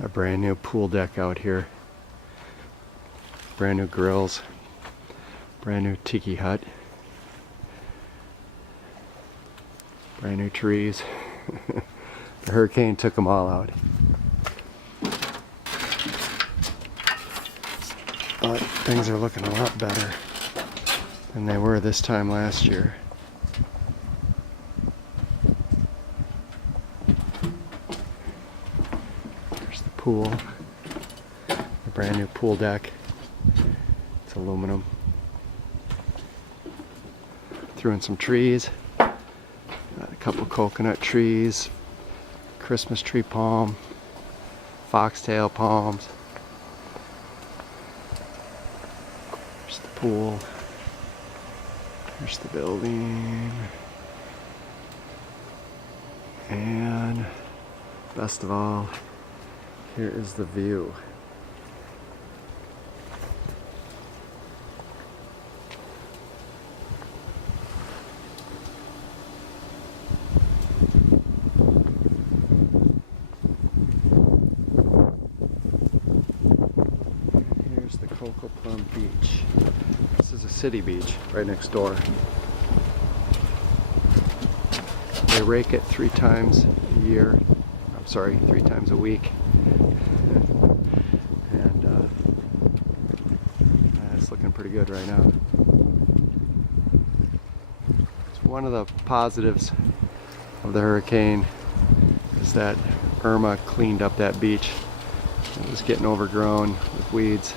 A brand new pool deck out here. Brand new grills. Brand new tiki hut. Brand new trees. The hurricane took them all out. But things are looking a lot better than they were this time last year. There's the pool. A brand new pool deck. It's aluminum. Threw in some trees. Got a couple coconut trees. Christmas tree palm. Foxtail palms. There's the pool. There's the building. And best of all, here is the view. Here's the Coco Plum Beach. This is a city beach right next door. They rake it 3 times a year. I'm sorry, 3 times a week. And it's looking pretty good right now. It's one of the positives of the hurricane is that Irma cleaned up that beach. It was getting overgrown with weeds.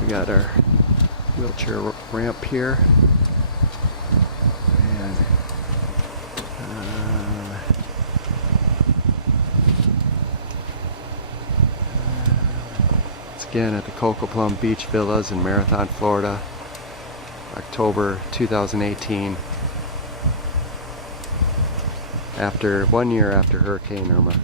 We got our wheelchair ramp here. And it's again at the Coco Plum Beach Villas in Marathon, Florida, October 2018. After 1 year after Hurricane Irma.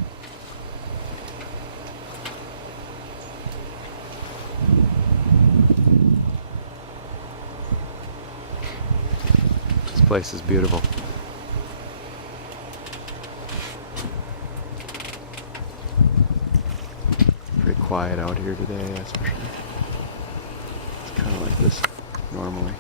This place is beautiful. Pretty quiet out here today, that's for sure. It's kind of like this normally.